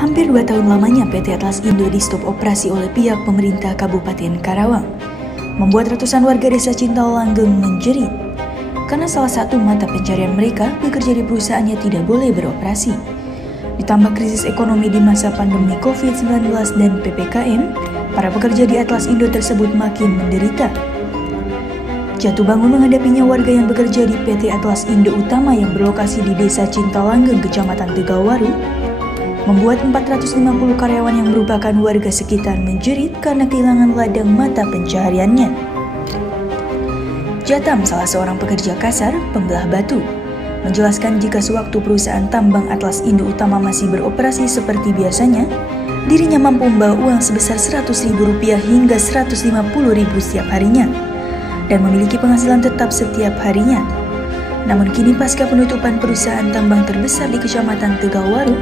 Hampir 2 tahun lamanya PT Atlas Indo di-stop operasi oleh pihak pemerintah Kabupaten Karawang, membuat ratusan warga desa Cintalanggeng menjerit karena salah satu mata pencarian mereka bekerja di perusahaannya tidak boleh beroperasi. Ditambah krisis ekonomi di masa pandemi COVID-19 dan PPKM, para pekerja di Atlas Indo tersebut makin menderita. Jatuh bangun menghadapinya warga yang bekerja di PT Atlas Indo Utama yang berlokasi di Desa Cintalanggeng, Kecamatan Tegalwaru, membuat 450 karyawan yang merupakan warga sekitar menjerit karena kehilangan ladang mata pencahariannya. Jatam, salah seorang pekerja kasar pembelah batu, menjelaskan jika sewaktu perusahaan tambang Atlas Indo Utama masih beroperasi seperti biasanya, dirinya mampu membawa uang sebesar Rp100.000 hingga Rp150.000 setiap harinya, dan memiliki penghasilan tetap setiap harinya. Namun kini pasca penutupan perusahaan tambang terbesar di Kecamatan Tegalwaru,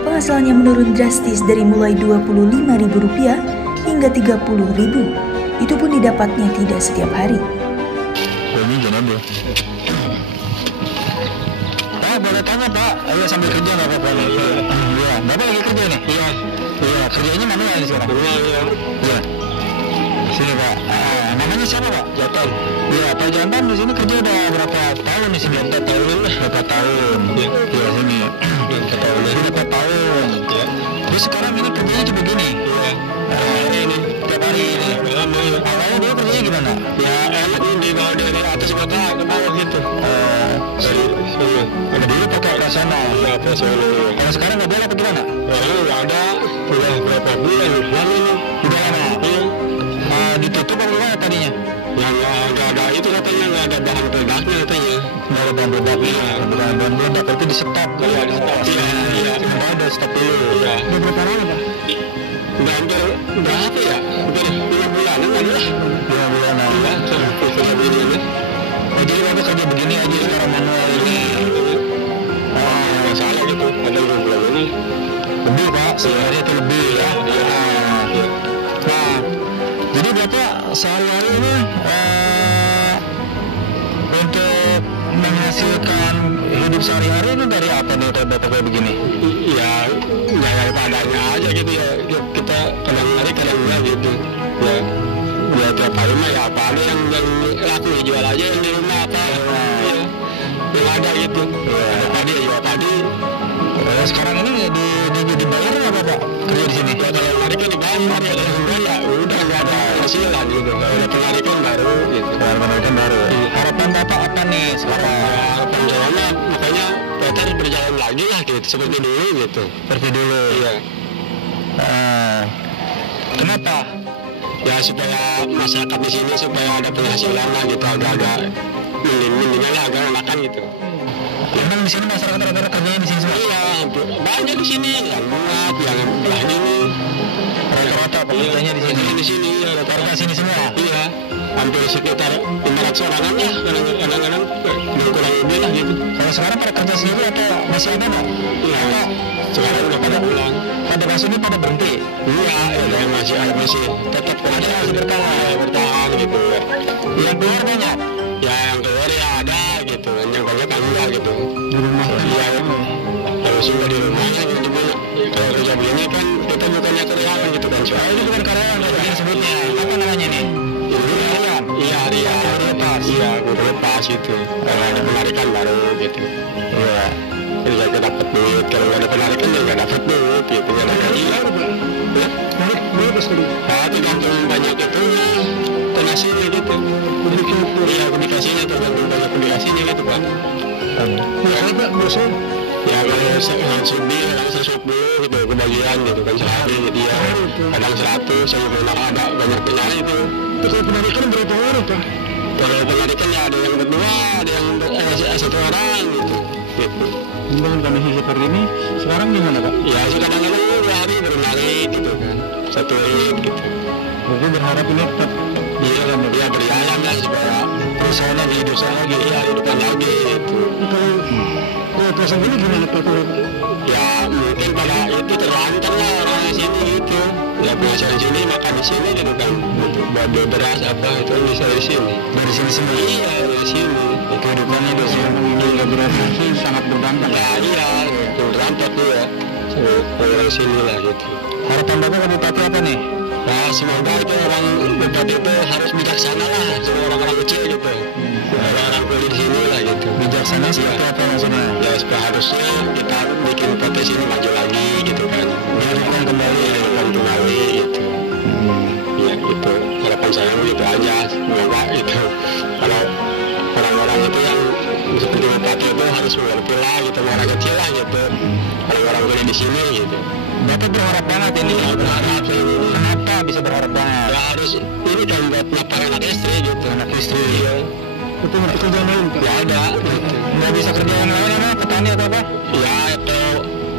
penghasilannya menurun drastis dari mulai Rp25.000 hingga Rp30.000. Itu pun didapatnya tidak setiap hari. Pak, boleh tanya Pak? Ayo sambil kerja nggak apa-apa nih? Iya. Bapak lagi kerja nih? Iya. Iya. Kerjanya mana ya sekarang? Iya. Iya. Sini Pak. Namanya siapa Pak? Jatam. Iya. Pak Jatam di sini kerja udah berapa tahun nih? 4 tahun. Berapa tahun? Iya. Sini. 4 tahun. Sini 4 tahun. Iya. Terus sekarang ini kerjanya cuma begini? Iya. Ini tiap hari ini. Awalnya dia kerjanya gimana? Ya enak di bawah dari atas kota ke bawah gitu. Dari sini. Dulu pakai operasional. Ya operasional. Kalau sekarang nggak boleh apa gimana? Nggak ada. Udah berapa bulan? Lalu ini. Udah lama. Ditutup apa gimana tadinya? Ya nggak ada itu katanya, nggak ada bahan peledaknya katanya. Nggak ada bahan peledaknya. Bahan peledak itu di stop. Iya di stop. Iya. Nggak ada stop dulu. Udah berapa lama Pak? Udah hampir berapa ya? Hampir 5 bulanan lagi lah. 5 bulanan. Iya. Sudah begini. Jadi Bapak kerja begini aja sekarang manual ini. Nggak salah gitu. Ada 5 bulan ini. Lebih Pak, sehari itu lebih ya. Nah, jadi Bapak sehari-hari ini untuk menghasilkan hidup sehari-hari ini dari apa nih Bapak kayak begini? Ya, nggak dari padanya aja gitu ya. Kita kadang hari kadang enggak gitu. Ya tiap hari mah ya apa ada yang laku jual aja yang di rumah apa. Ya, yang ada gitu. Ada padi ya jual padi. Sekarang ini dibayar apa Pak kerja di sini? Ya kalau hari kan dibayar, ya kalau enggak ya udah nggak ada hasilan gitu. Kalau udah penarikan baru gitu. Penarikan baru. Harapan Bapak apa nih sekarang? Harapan saya makanya PT berjalan lagi lah gitu seperti dulu gitu. Seperti dulu. Iya. Kenapa? Ya supaya masyarakat di sini supaya ada penghasilan lah gitu, agak-agak mendingan lah, agak enakan gitu. Memang di sini masyarakat rata-rata kerjanya di sini semua? Iya, banyak di sini yang muat, yang belah ini. Rata-rata pekerjanya di sini? Di sini, ya rata-rata sini semua? Iya, hampir sekitar 500 orangan lah, kadang-kadang kurang lebih lah gitu. Kalau sekarang pada kerja sendiri atau masih ada Pak? Iya, sekarang udah pada pulang. Pada kasus ini pada berhenti? Iya, ya masih ada, masih tetap ada, masih bertahan gitu ya. Yang keluar banyak? Ya yang keluar ya ada gitu, yang banyak kan enggak gitu. Di rumah? Iya, kalau sudah di rumahnya gitu. Kalau kerja begini kan kita bukannya karyawan gitu kan. Soalnya ini bukan karyawan, yang sebutnya. Apa namanya nih? Karyawan? Iya, guru lepas. Iya, guru lepas gitu. Kalau ada penarikan baru gitu. Iya. Jadi saya dapat duit, kalau nggak ada penarikan ya nggak dapat duit gitu. Iya, berapa sekali? Nah, tergantung banyak itu donasinya gitu. Iya, publikasinya tergantung banyak publikasinya gitu Pak. Berapa Pak bosnya? Ya kalau subi, kadang 110 gitu, kebagian gitu kan sehari gitu ya. Kadang 100, saya memang ada banyak-banyak itu. Terus penarikan berapa orang Pak? Kalau penarikan ya ada yang berdua, ada yang satu orang gitu. Dengan kondisi seperti ini, sekarang gimana Pak? Ya kadang-kadang 2 hari bernarik gitu kan, 1 rit gitu. Aku berharap ini tetap berjalan lah supaya perusahaannya dihidupkan lagi, ya hidupkan lagi gitu. Kalau perusahaan ini gimana Pak? Ya mungkin pada itu terlantar lah orang di sini gitu. Ya penghasilan di sini, makan di sini gitu kan. Untuk buat beras apa itu bisa di sini. Dari sini semua? Iya, dari sini. Kehidupannya di sini nggak berarti sangat berdampak. Ya iya, berdampak tuh ya. orang sini lah gitu. Harapan Bapak ke Bupati apa nih? Nah, semoga itu orang Bupati itu harus bijaksana lah sama orang-orang kecil gitu. Orang-orang kulit di sini lah gitu. Bijaksana seperti apa maksudnya? Ya harusnya kita bikin potensi ini maju lagi gitu kan. Dilakukan kembali gitu. Ya gitu. Harapan saya gitu aja. Semoga itu kalau orang-orang itu yang seperti Bupati itu harus mengerti lah gitu, orang kecil lah gitu. Orang-orang kulit di sini gitu. Bapak berharap banget ini. Ya, berharap ini. Kenapa bisa berharap banget? Ya harus ini kan buat nafkah anak istri gitu. Anak istri. Iya. Itu ngerti kerjaan lain? Nggak ada. Gitu. Nggak bisa kerja yang lain apa? Petani atau apa? Ya atau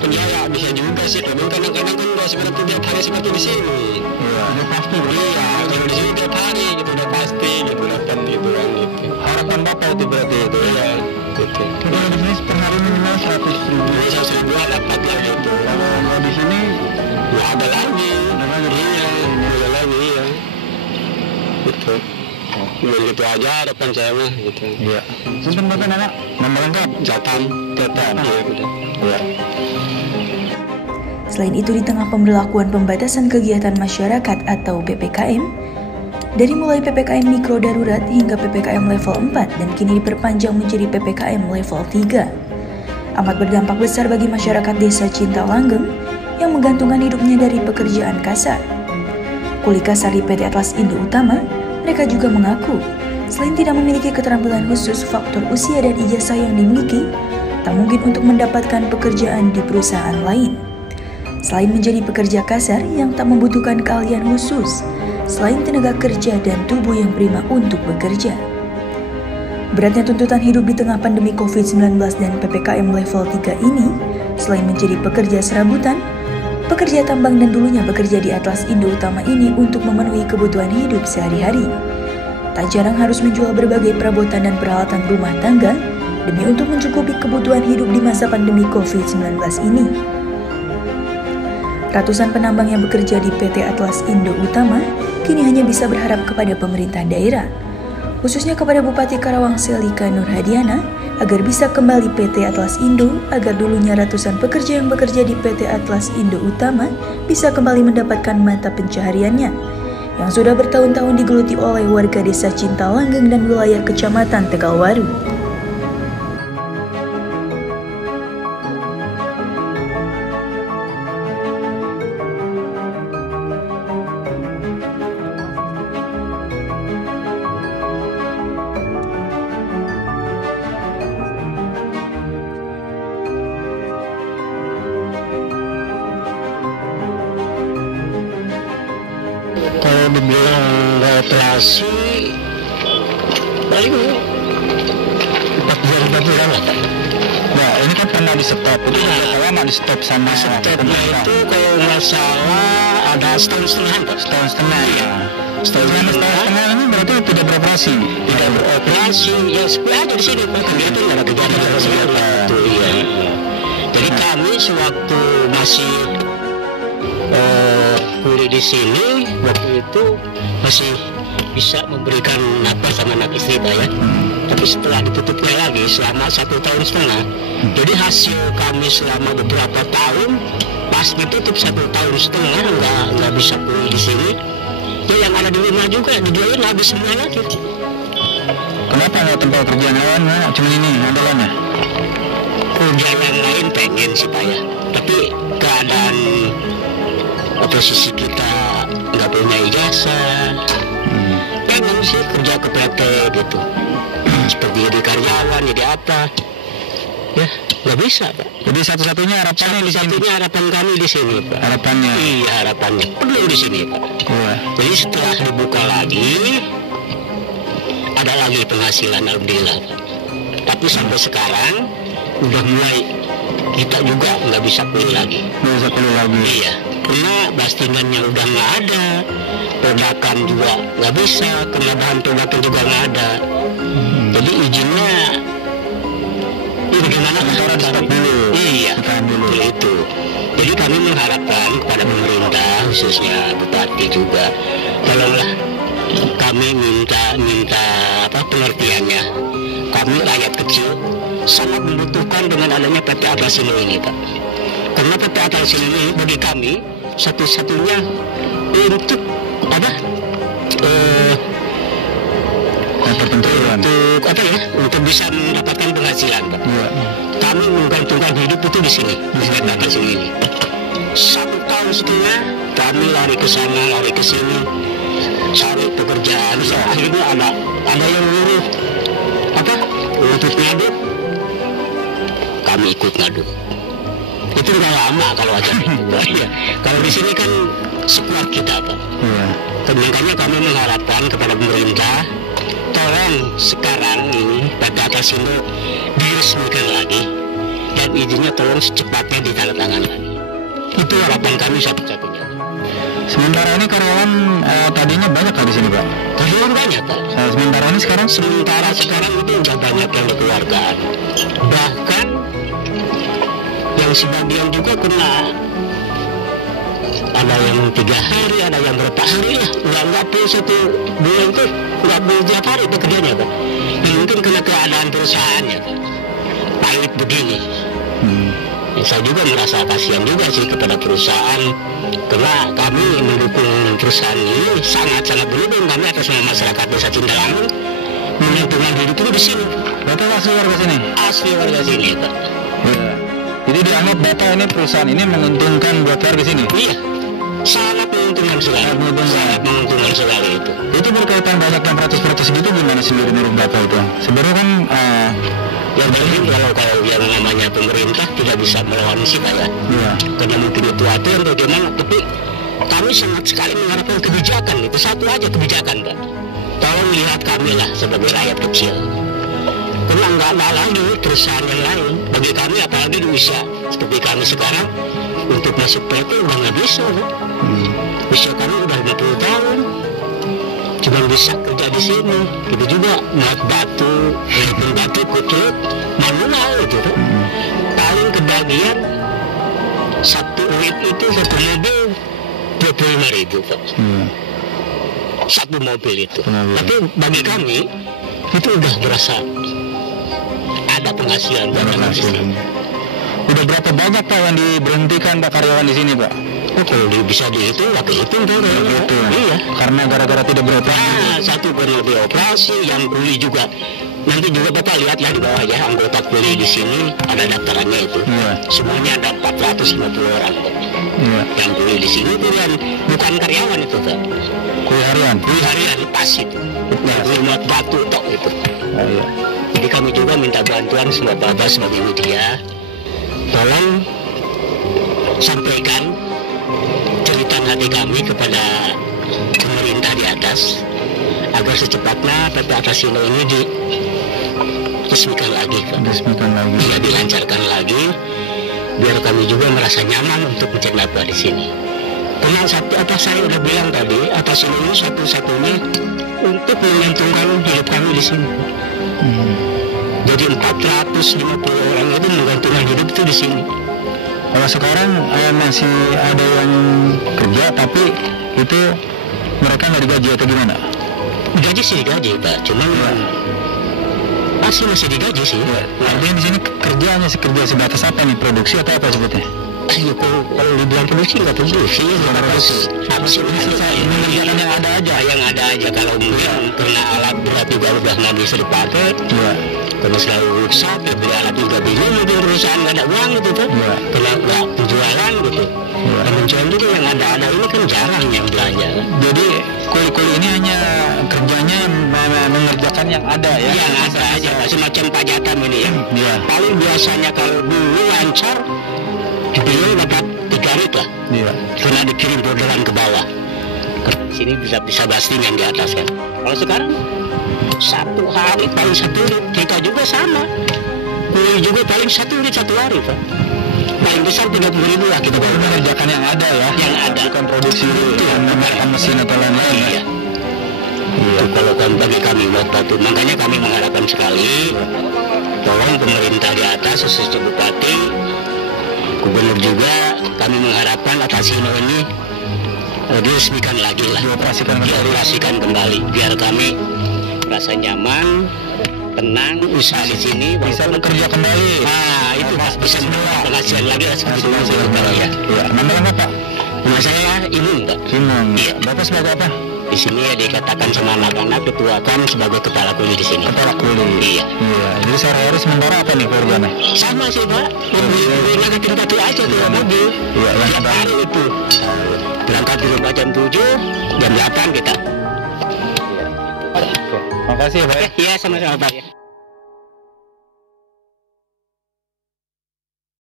penjaya bisa juga sih. Tapi kadang-kadang kan nggak seperti tiap hari seperti di sini. Iya. Udah pasti. Iya. Kalau di sini tiap hari gitu udah pasti gitu dapat gitu kan gitu. Harapan Bapak itu berarti itu. Iya. Gitu. Kalau di sini per hari minimal 100.000. Jadi 100.000 dapat lah gitu. Kalau di sini Ya ada lagi. Iya. Ada lagi ya. Gitu. Begitu aja harapan saya mah gitu. iya. Simpen Bapak anak nomor lengkap. Jatan. Ya udah. Iya. Selain itu, di tengah pemberlakuan pembatasan kegiatan masyarakat atau PPKM, dari mulai PPKM Mikro Darurat hingga PPKM level 4 dan kini diperpanjang menjadi PPKM level 3, amat berdampak besar bagi masyarakat desa Cinta Langgeng yang menggantungkan hidupnya dari pekerjaan kasar. Kuli kasar di PT Atlas Indo Utama, mereka juga mengaku, selain tidak memiliki keterampilan khusus, faktor usia dan ijazah yang dimiliki, tak mungkin untuk mendapatkan pekerjaan di perusahaan lain. Selain menjadi pekerja kasar yang tak membutuhkan keahlian khusus, selain tenaga kerja dan tubuh yang prima untuk bekerja. Beratnya tuntutan hidup di tengah pandemi COVID-19 dan PPKM level 3 ini, selain menjadi pekerja serabutan, pekerja tambang dan dulunya bekerja di Atlas Indo Utama ini untuk memenuhi kebutuhan hidup sehari-hari. Tak jarang harus menjual berbagai perabotan dan peralatan rumah tangga demi untuk mencukupi kebutuhan hidup di masa pandemi COVID-19 ini. Ratusan penambang yang bekerja di PT Atlas Indo Utama kini hanya bisa berharap kepada pemerintah daerah, khususnya kepada Bupati Karawang Selika Nurhadiana, agar bisa kembali PT Atlas Indo, agar dulunya ratusan pekerja yang bekerja di PT Atlas Indo Utama bisa kembali mendapatkan mata pencahariannya, yang sudah bertahun-tahun digeluti oleh warga desa Cinta Langgeng dan wilayah Kecamatan Tegalwaru. Kalau dibilang nggak operasi paling 4 bulan lah. Nah, ini kan pernah di stop. Itu berapa lama di stop sama Stopnya itu kalau nggak salah ada setahun setengah. setahun setengah ya. Setahun setengah ini berarti tidak beroperasi. tidak beroperasi. Ya seperti ada di sini Pak, kegiatan nggak ada kegiatan sama sekali. Itu iya. Jadi kami sewaktu masih kuliah di sini waktu itu masih bisa memberikan nafkah sama anak istri Pak ya. Tapi setelah ditutupnya lagi selama 1,5 tahun, jadi hasil kami selama beberapa tahun pas ditutup 1,5 tahun nggak bisa kuliah di sini. Ya yang ada di rumah juga dijualin habis semua lagi. Kenapa nggak tempat kerjaan lain? Cuma ini andalannya. Kerjaan yang lain pengen sih Pak ya. Tapi keadaan posisi kita nggak punya ijazah, pengen sih kerja ke PT gitu, seperti jadi karyawan, jadi apa, ya nggak bisa Pak. Jadi satu-satunya harapannya di sini. Satunya harapan kami di sini Pak. Harapannya. Iya harapannya perlu di sini Pak. Iya. Jadi setelah dibuka lagi, ada lagi penghasilan alhamdulillah Pak. Tapi sampai sekarang udah mulai kita juga nggak bisa kuliah lagi. Nggak bisa kuliah lagi. Iya. Karena bastingannya udah nggak ada, pedakan juga nggak bisa, karena bahan pedakan juga nggak ada. Jadi izinnya ini bagaimana? Sementara di stop dulu. Iya, Ditahan dulu. itu. Jadi kami mengharapkan kepada pemerintah, khususnya Bupati juga, tolonglah kami minta pengertiannya. Kami rakyat kecil sangat membutuhkan dengan adanya PT Atlas Indo ini Pak. Karena PT Atlas ini bagi kami satu-satunya untuk apa? Untuk bisa mendapatkan penghasilan, Pak. Iya. Kami menggantungkan hidup itu di sini, di PT Atlas ini. 1,5 tahun kami lari ke sana, lari ke sini, cari pekerjaan. Akhirnya ada yang nyuruh apa? Untuk ngaduk, kami ikut ngaduk. Itu nggak lama kalau aja itu. Ya. Kalau di sini kan sekuat kita, Pak. Iya. Makanya kami mengharapkan kepada pemerintah, tolong sekarang ini PT Atlas Indo diresmikan lagi dan izinnya tolong secepatnya ditandatangani lagi. Itu harapan kami satu-satunya. Sementara ini karyawan tadinya banyak di sini, Pak? Karyawan banyak, Pak. Sementara ini sekarang? Sementara sekarang itu udah banyak yang dikeluarkan. Bahkan yang sebagian juga kena, ada yang 3 hari, ada yang berapa hari lah, nggak pun 1 bulan tuh, nggak pun tiap hari pekerjanya, Pak. Mungkin kena keadaan perusahaannya, Pak. Pahit begini. Saya juga merasa kasihan juga sih kepada perusahaan, karena kami mendukung perusahaan ini sangat-sangat mendukung kami atas nama masyarakat Desa Cintalangun. Menentukan hidup itu di sini. Bapak asli warga sini? Asli warga sini, Pak. Ya. Jadi dianggap Bapak ini perusahaan ini menguntungkan buat warga sini? Iya, sangat menguntungkan sekali. Sangat menguntungkan sekali itu. Itu berkaitan banyak yang protes-protes gitu, gimana sendiri menurut Bapak itu? Sebenarnya kan yang penting kalau yang namanya pemerintah tidak bisa melawan sih, Pak, ya. Iya. Karena mungkin itu aturan bagaimana, tapi kami sangat sekali mengharapkan kebijakan itu, satu aja kebijakan, Pak. Tolong lihat kami lah sebagai rakyat kecil. Karena nggak ada lagi perusahaan yang lain. Bagi kami apalagi di usia seperti kami sekarang, untuk masuk PT udah nggak bisa, Pak. Usia kami udah 50 tahun. Cuma bisa kerja di sini. Itu juga naik batu, kutuk, manual itu, Pak. Paling kebagian 1 unit itu 1 mobil 25.000, Pak. 1 mobil itu. Tapi bagi kami itu udah berasa ada penghasilan. Udah berapa banyak, Pak, yang diberhentikan, Pak, karyawan di sini, Pak? Oh, kalau bisa dihitung, nggak kehitung tuh. Gitu. Iya. Karena gara-gara tidak beroperasi. Satu karena beroperasi, yang kuli juga. Nanti juga Bapak lihat ya di bawah ya, anggota kuli di sini ada daftarannya itu. Iya. Semuanya ada 450 orang. Iya. Yang kuli di sini itu kan bukan karyawan itu, Pak. Kuli harian? Kuli harian pas itu. Yang rumah batu tok itu. Oh, iya. Jadi kami juga minta bantuan sama Bapak sebagai media. Tolong sampaikan cerita hati kami kepada pemerintah di atas agar secepatnya PT Atlas Indo ini diresmikan lagi, Pak. Ya, dilancarkan lagi biar kami juga merasa nyaman untuk menjaga di sini. Karena saya udah bilang tadi, Atlas Indo ini satu-satunya untuk menguntungkan hidup kami di sini. Jadi 450 orang itu menggantungkan hidup itu di sini. Kalau sekarang masih ada yang kerja, tapi itu mereka nggak digaji atau gimana? Digaji sih digaji, Pak. Cuman masih digaji sih. Artinya di sini kerjanya kerja sebatas apa nih? Produksi atau apa sebetulnya? Ayo, kalau dibilang produksi nggak produksi, harus mengerjakan yang ada aja. Yang ada aja. Kalau mungkin karena alat berat juga udah nggak bisa dipakai. Karena selalu rusak, ya beli alat juga bingung, mungkin perusahaan nggak ada uang gitu, Pak. Karena nggak penjualan gitu. Penjualan juga yang ada ini kan jarang yang belanja. Jadi kuli-kuli ini hanya kerjanya mengerjakan yang ada ya? Yang ada aja, semacam pajakan ini ya. Paling biasanya kalau dulu lancar, dibilang dapat 3 rit lah. Karena dikirim orderan ke bawah. Di sini bisa bastingan di atas kan. Kalau sekarang 1 hari paling 1 rit, kita juga sama. Kuli juga paling 1 rit 1 hari, Pak. Paling besar 30.000 lah kita baru mengerjakan yang ada ya. Yang ada. Bukan produksi yang menggunakan mesin atau lain-lain. Iya. Itu kalau kan bagi kami waktu itu, makanya kami mengharapkan sekali, tolong pemerintah di atas, khususnya Bupati, Gubernur juga, kami mengharapkan Atlas Indo ini diresmikan lagi lah, dioperasikan kembali, biar kami rasa nyaman tenang, usaha di sini, bisa bekerja kembali. Nah, itu bisa mendapat penghasilan lagi lah seperti itu ya. Iya, nama lengkap Pak? Nama saya Imung, Pak. Imung. Iya. Bapak sebagai apa? Di sini ya dikatakan sama anak-anak ketua kan sebagai kepala kuli di sini. Kepala kuli. Iya. Iya. Jadi sehari-hari sementara apa nih keluarganya? Sama sih Pak. Ngadatin batu aja tuh mobil. Iya. Tiap hari itu. Berangkat di rumah jam 7, jam 8 kita. Oke. Makasih ya Pak. Iya, sama-sama Pak.